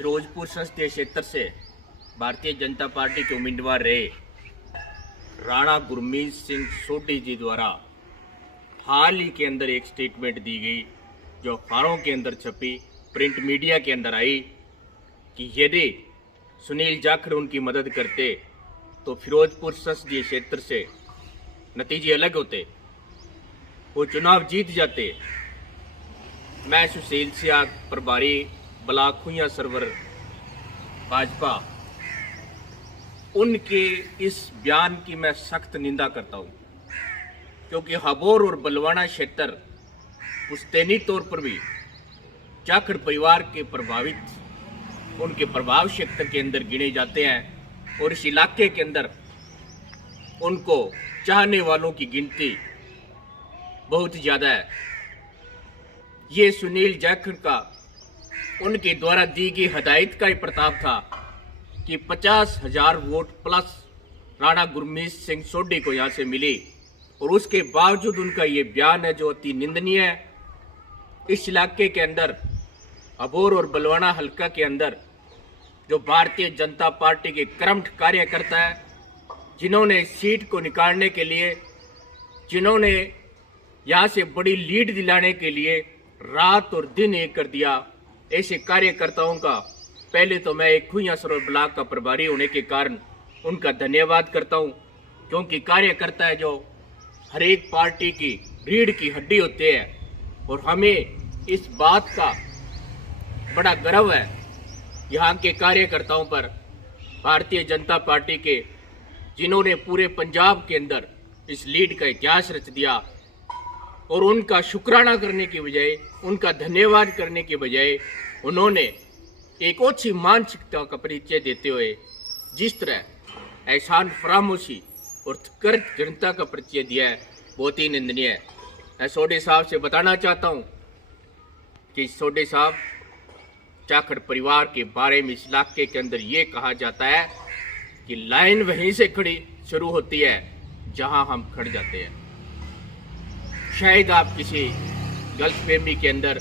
फिरोजपुर संसदीय क्षेत्र से भारतीय जनता पार्टी के उम्मीदवार रहे राणा गुरमीत सिंह सोढी जी द्वारा हाल ही के अंदर एक स्टेटमेंट दी गई, जो अखबारों के अंदर छपी, प्रिंट मीडिया के अंदर आई, कि यदि सुनील जाखड़ उनकी मदद करते तो फिरोजपुर संसदीय क्षेत्र से नतीजे अलग होते, वो चुनाव जीत जाते। मैं सुशील सियाग, प्रभारी ब्लॉक खुइयां सरवर भाजपा, उनके इस बयान की मैं सख्त निंदा करता हूं, क्योंकि हबोर और बलवाना क्षेत्र पुश्तैनी तौर पर भी जाखड़ परिवार के प्रभावित उनके प्रभाव क्षेत्र के अंदर गिने जाते हैं और इस इलाके के अंदर उनको चाहने वालों की गिनती बहुत ज्यादा है। ये सुनील जाखड़ का उनके द्वारा दी गई हदायत का ही प्रताप था कि 50,000 वोट प्लस राणा गुरमीत सिंह सोढी को यहां से मिली, और उसके बावजूद उनका ये बयान है जो अति निंदनीय है। इस इलाके के अंदर अबोर और बलवाना हल्का के अंदर जो भारतीय जनता पार्टी के कर्मठ कार्यकर्ता है, जिन्होंने सीट को निकालने के लिए, जिन्होंने यहां से बड़ी लीड दिलाने के लिए रात और दिन एक कर दिया, ऐसे कार्यकर्ताओं का पहले तो मैं एक खुइयां सरवर ब्लॉक का प्रभारी होने के कारण उनका धन्यवाद करता हूं, क्योंकि कार्यकर्ता है जो हर एक पार्टी की रीढ़ की हड्डी होते हैं, और हमें इस बात का बड़ा गर्व है यहाँ के कार्यकर्ताओं पर, भारतीय जनता पार्टी के, जिन्होंने पूरे पंजाब के अंदर इस लीड का इतिहास रच दिया। और उनका शुक्राना करने की बजाय, उनका धन्यवाद करने के बजाय उन्होंने एक अच्छी मानसिकता का परिचय देते हुए जिस तरह एहसान फरामोशी और कर्ज जनता का परिचय दिया है, बहुत ही निंदनीय है। मैं सोढी साहब से बताना चाहता हूं कि सोढी साहब, जाखड़ परिवार के बारे में इस इलाके के अंदर ये कहा जाता है कि लाइन वहीं से खड़ी शुरू होती है जहां हम खड़ जाते हैं। शायद आप किसी गलतफहमी के अंदर,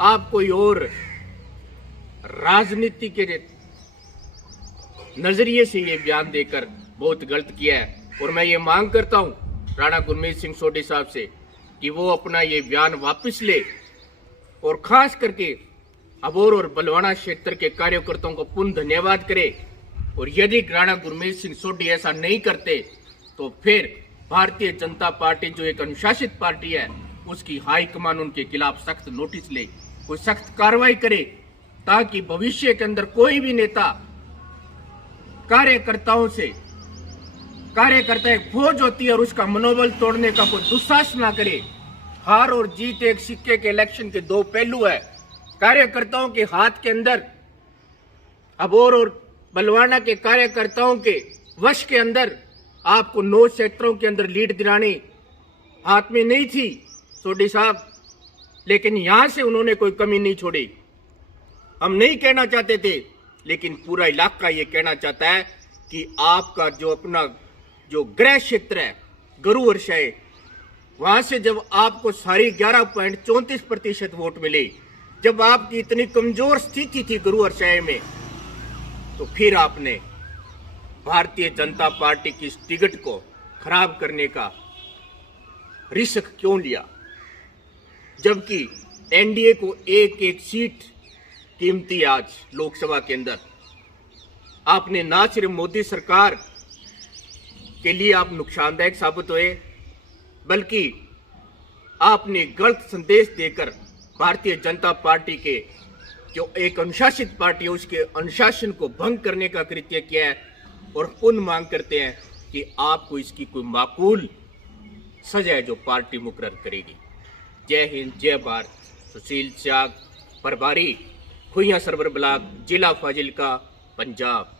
आप कोई और राजनीति के नजरिए से ये बयान देकर बहुत गलत किया है, और मैं ये मांग करता हूं राणा गुरमीत सिंह सोढी साहब से कि वो अपना ये बयान वापस ले, और खास करके अबोर और बलवाना क्षेत्र के कार्यकर्ताओं को पुनः धन्यवाद करे। और यदि राणा गुरमीत सिंह सोढी ऐसा नहीं करते तो फिर भारतीय जनता पार्टी जो एक अनुशासित पार्टी है, उसकी हाईकमान उनके खिलाफ सख्त नोटिस ले, कोई सख्त कार्रवाई करे, ताकि भविष्य के अंदर कोई भी नेता कार्यकर्ता एक फौज होती है और उसका मनोबल तोड़ने का कोई दुस्साहस ना करे। हार और जीत एक सिक्के के इलेक्शन के दो पहलू है। कार्यकर्ताओं के हाथ के अंदर, अबोर और बलवाना के कार्यकर्ताओं के वश के अंदर आपको 9 क्षेत्रों के अंदर लीड दिलानी हाथ में नहीं थी सोढी साहब, लेकिन यहां से उन्होंने कोई कमी नहीं छोड़ी। हम नहीं कहना चाहते थे, लेकिन पूरा इलाका ये कहना चाहता है कि आपका जो अपना जो गृह क्षेत्र है गुरुवर शाह, वहां से जब आपको सारी 11.34% वोट मिले, जब आपकी इतनी कमजोर स्थिति थी गुरुवर शाह में, तो फिर आपने भारतीय जनता पार्टी की इस टिकट को खराब करने का रिस्क क्यों लिया, जबकि एनडीए को एक एक सीट कीमती है। आज लोकसभा के अंदर आपने ना सिर्फ मोदी सरकार के लिए आप नुकसानदायक साबित हुए, बल्कि आपने गलत संदेश देकर भारतीय जनता पार्टी के जो एक अनुशासित पार्टी है उसके अनुशासन को भंग करने का कृत्य किया है, और पुनः मांग करते हैं कि आपको इसकी कोई माकूल सजा है जो पार्टी मुकर्रर करेगी। जय हिंद, जय भारत। सुशील सियाग, प्रभारी खुइयां सरवर ब्लॉक, जिला फाजिल्का, पंजाब।